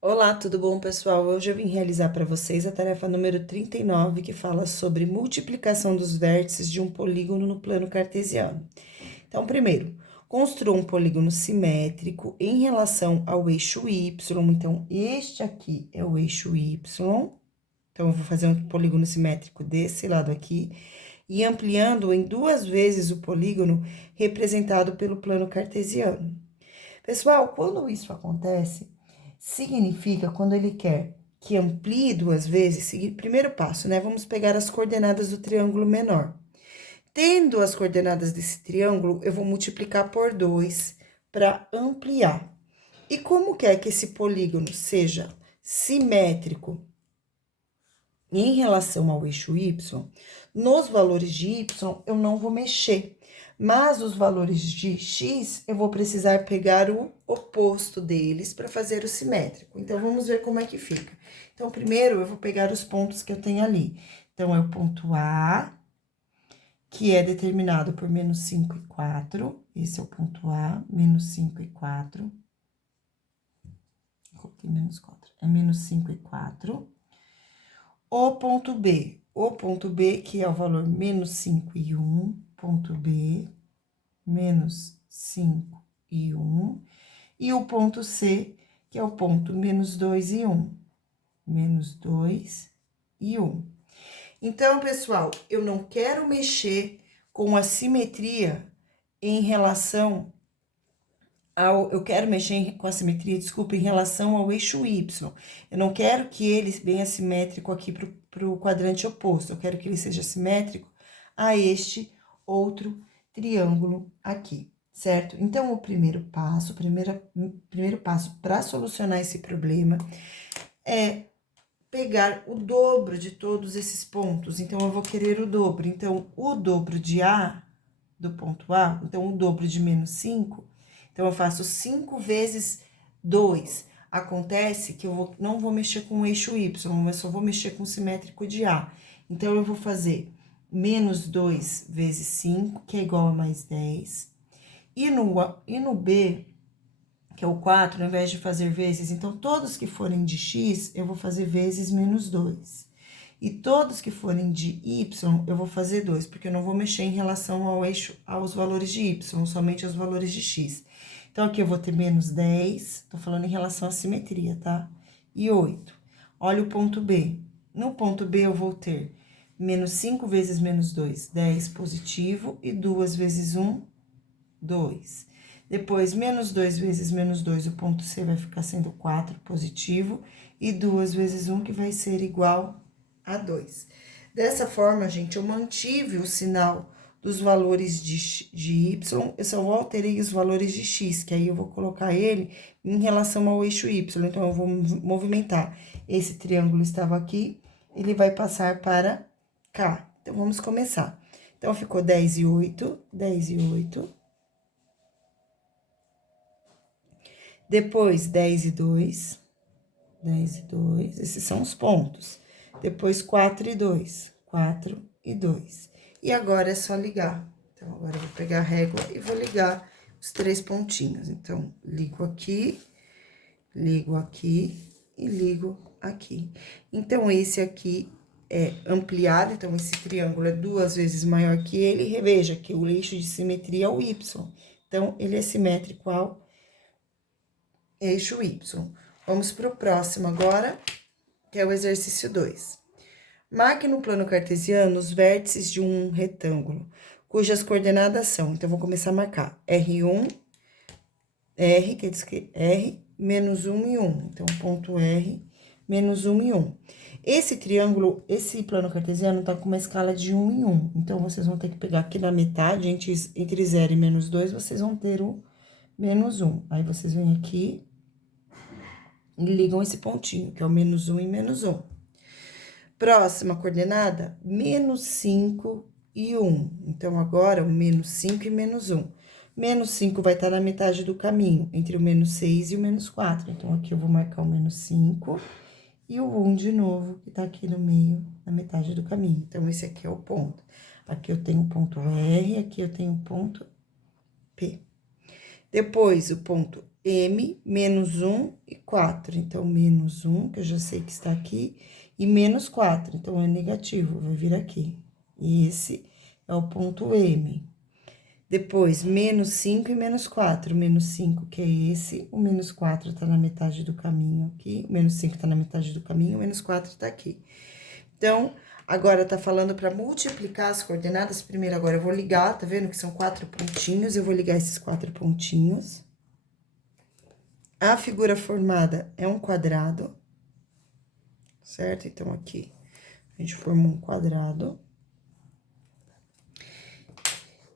Olá, tudo bom, pessoal? Hoje eu vim realizar para vocês a tarefa número 39, que fala sobre multiplicação dos vértices de um polígono no plano cartesiano. Então, primeiro, construa um polígono simétrico em relação ao eixo Y. Então, este aqui é o eixo Y. Então, eu vou fazer um polígono simétrico desse lado aqui e ampliando em duas vezes o polígono representado pelo plano cartesiano. Pessoal, quando isso acontece, significa quando ele quer que amplie duas vezes, primeiro passo, né? Vamos pegar as coordenadas do triângulo menor. Tendo as coordenadas desse triângulo, eu vou multiplicar por 2 para ampliar. E como quer que esse polígono seja simétrico em relação ao eixo Y, nos valores de Y eu não vou mexer. Mas os valores de x, eu vou precisar pegar o oposto deles para fazer o simétrico. Então, vamos ver como é que fica. Então, primeiro, eu vou pegar os pontos que eu tenho ali. Então, é o ponto A, que é determinado por menos 5 e 4. Esse é o ponto A, menos 5 e 4. Coloquei menos 4. É menos 5 e 4. O ponto B, que é o valor menos 5 e 1. Ponto B, menos 5 e 1. E o ponto C, que é o ponto menos 2 e 1. Menos 2 e 1. Então, pessoal, eu não quero mexer com a simetria em relação ao... Eu quero mexer com a simetria, desculpa, em relação ao eixo Y. Eu não quero que ele venha simétrico aqui para o quadrante oposto. Eu quero que ele seja simétrico a este outro triângulo aqui, certo? Então, o primeiro passo para solucionar esse problema é pegar o dobro de todos esses pontos. Então, eu vou querer o dobro. Então, o dobro de A, do ponto A, então, o dobro de menos 5, então, eu faço 5 vezes 2. Acontece que eu não vou mexer com o eixo Y, mas só vou mexer com o simétrico de A. Então, eu vou fazer menos 2 vezes 5, que é igual a mais 10. E no B, que é o 4, ao invés de fazer vezes, então, todos que forem de x, eu vou fazer vezes menos 2. E todos que forem de y, eu vou fazer 2, porque eu não vou mexer em relação ao eixo, aos valores de y, somente aos valores de x. Então, aqui eu vou ter menos 10, tô falando em relação à simetria, tá? E 8. Olha o ponto B. No ponto B, eu vou ter menos 5 vezes menos 2, 10 positivo, e 2 vezes 1, 2. Depois, menos 2 vezes menos 2, o ponto C vai ficar sendo 4 positivo, e 2 vezes 1, que vai ser igual a 2. Dessa forma, gente, eu mantive o sinal dos valores de y, eu só alterei os valores de x, que aí eu vou colocar ele em relação ao eixo y. Então, eu vou movimentar. Esse triângulo estava aqui, ele vai passar para cá. Então, vamos começar. Então, ficou 10 e 8, 10 e 8. Depois, 10 e 2, 10 e 2, esses são os pontos. Depois, 4 e 2, 4 e 2. E agora é só ligar. Então, agora eu vou pegar a régua e vou ligar os 3 pontinhos. Então, ligo aqui e ligo aqui. Então, esse aqui é ampliado, então, esse triângulo é 2 vezes maior que ele. E reveja que o eixo de simetria é o Y. Então, ele é simétrico ao eixo Y. Vamos para o próximo agora, que é o exercício 2. Marque no plano cartesiano os vértices de um retângulo, cujas coordenadas são, então, vou começar a marcar R1, R, quer dizer que R, menos 1 e 1. Então, ponto R, menos 1 e 1. Esse triângulo, esse plano cartesiano tá com uma escala de 1 em 1. Então, vocês vão ter que pegar aqui na metade, entre 0 e menos 2, vocês vão ter o menos 1. Aí, vocês vêm aqui e ligam esse pontinho, que é o menos 1 e menos 1. Próxima coordenada, menos 5 e 1. Então, agora, o menos 5 e menos 1. Menos 5 vai estar na metade do caminho, entre o menos 6 e o menos 4. Então, aqui eu vou marcar o menos 5 e o 1 de novo, que tá aqui no meio, na metade do caminho. Então, esse aqui é o ponto. Aqui eu tenho o ponto R, aqui eu tenho o ponto P. Depois, o ponto m menos 1 e 4. Então, menos 1, que eu já sei que está aqui, e menos 4. Então, é negativo, vai vir aqui. E esse é o ponto M. Depois, menos 5 e menos 4. Menos 5, que é esse, o menos 4 tá na metade do caminho aqui, o menos 5 tá na metade do caminho, o menos 4 tá aqui. Então, agora tá falando para multiplicar as coordenadas. Primeiro, agora eu vou ligar, tá vendo que são 4 pontinhos? Eu vou ligar esses 4 pontinhos. A figura formada é um quadrado, certo? Então, aqui, a gente formou um quadrado.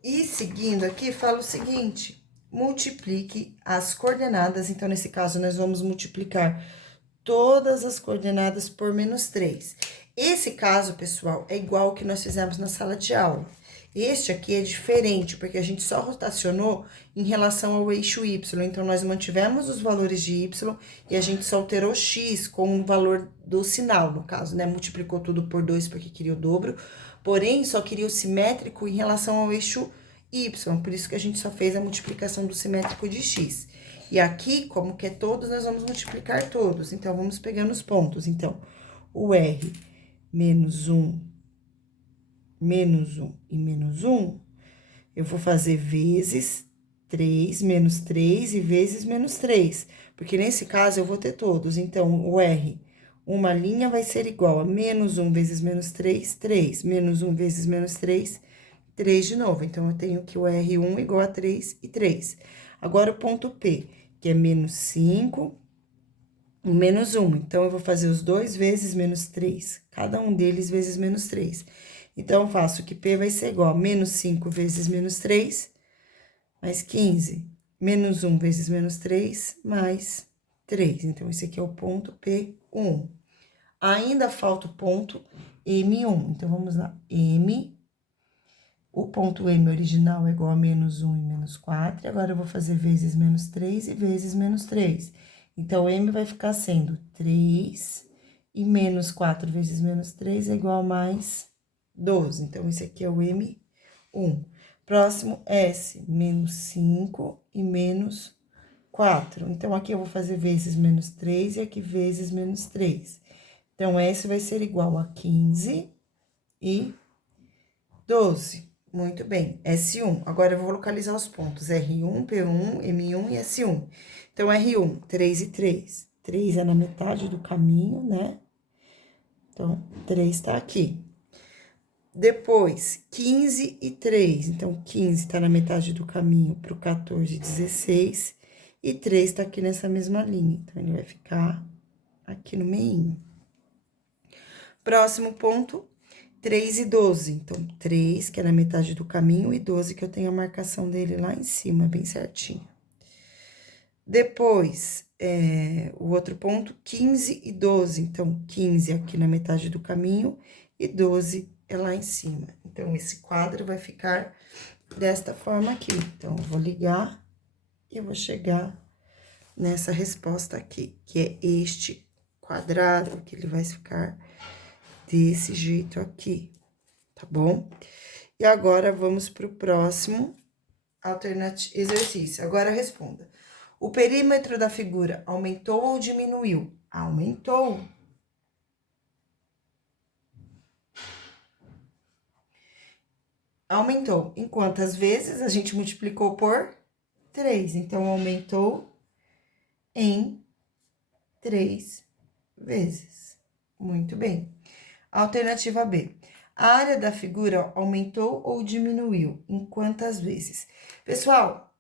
E seguindo aqui, fala o seguinte: multiplique as coordenadas. Então, nesse caso, nós vamos multiplicar todas as coordenadas por menos 3. Esse caso, pessoal, é igual ao que nós fizemos na sala de aula. Este aqui é diferente, porque a gente só rotacionou em relação ao eixo Y. Então, nós mantivemos os valores de Y e a gente só alterou X com o valor do sinal, no caso, né? Multiplicou tudo por 2 porque queria o dobro, porém, só queria o simétrico em relação ao eixo Y. Por isso que a gente só fez a multiplicação do simétrico de X. E aqui, como que é todos, nós vamos multiplicar todos. Então, vamos pegando os pontos. Então, o R menos 1 e menos 1, eu vou fazer vezes 3, menos 3 e vezes menos 3. Porque nesse caso, eu vou ter todos. Então, o R, uma linha vai ser igual a menos 1 vezes menos 3, 3. Menos 1 vezes menos 3, 3 de novo. Então, eu tenho que o R1 igual a 3 e 3. Agora, o ponto P, que é menos 5 e menos 1. Então, eu vou fazer os dois vezes menos 3. Cada um deles vezes menos 3. Então, eu faço que P vai ser igual a menos 5 vezes menos 3, mais 15. Menos 1 vezes menos 3, mais 3. Então, esse aqui é o ponto P1. Ainda falta o ponto M1. Então, vamos lá. M, o ponto M original é igual a menos 1 e menos 4. E agora, eu vou fazer vezes menos 3 e vezes menos 3. Então, M vai ficar sendo 3 e menos 4 vezes menos 3 é igual a mais 12. Então, esse aqui é o M1. Próximo, S, menos 5 e menos 4. Então, aqui eu vou fazer vezes menos 3 e aqui vezes menos 3. Então, S vai ser igual a 15 e 12. Muito bem, S1. Agora, eu vou localizar os pontos R1, P1, M1 e S1. Então, R1, 3 e 3. 3 é na metade do caminho, né? Então, 3 tá aqui. Depois, 15 e 3. Então, 15 tá na metade do caminho pro 14 e 16. E 3 tá aqui nessa mesma linha. Então, ele vai ficar aqui no meio. Próximo ponto, 3 e 12. Então, 3, que é na metade do caminho, e 12, que eu tenho a marcação dele lá em cima, bem certinho. Depois, o outro ponto, 15 e 12. Então, 15 aqui na metade do caminho e 12 é lá em cima. Então, esse quadro vai ficar desta forma aqui. Então, eu vou ligar e eu vou chegar nessa resposta aqui, que é este quadrado, que ele vai ficar desse jeito aqui, tá bom? E agora, vamos para o próximo exercício. Agora, responda. O perímetro da figura aumentou ou diminuiu? Aumentou. Aumentou. Em quantas vezes? A gente multiplicou por 3. Então, aumentou em 3 vezes. Muito bem. Alternativa B. A área da figura aumentou ou diminuiu? Em quantas vezes? Pessoal,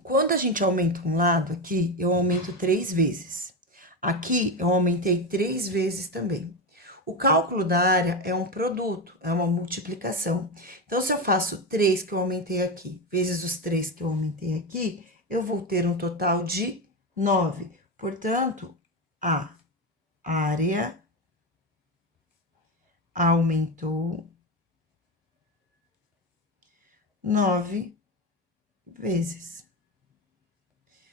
quando a gente aumenta um lado aqui, eu aumento 3 vezes. Aqui, eu aumentei 3 vezes também. O cálculo da área é um produto, é uma multiplicação. Então, se eu faço 3 que eu aumentei aqui, vezes os 3 que eu aumentei aqui, eu vou ter um total de 9. Portanto, a área aumentou 9 vezes.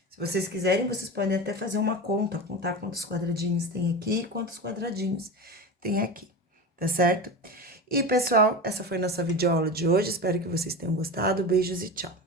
Se vocês quiserem, vocês podem até fazer uma conta, contar quantos quadradinhos tem aqui e quantos quadradinhos tem aqui, tá certo? E, pessoal, essa foi nossa videoaula de hoje. Espero que vocês tenham gostado. Beijos e tchau!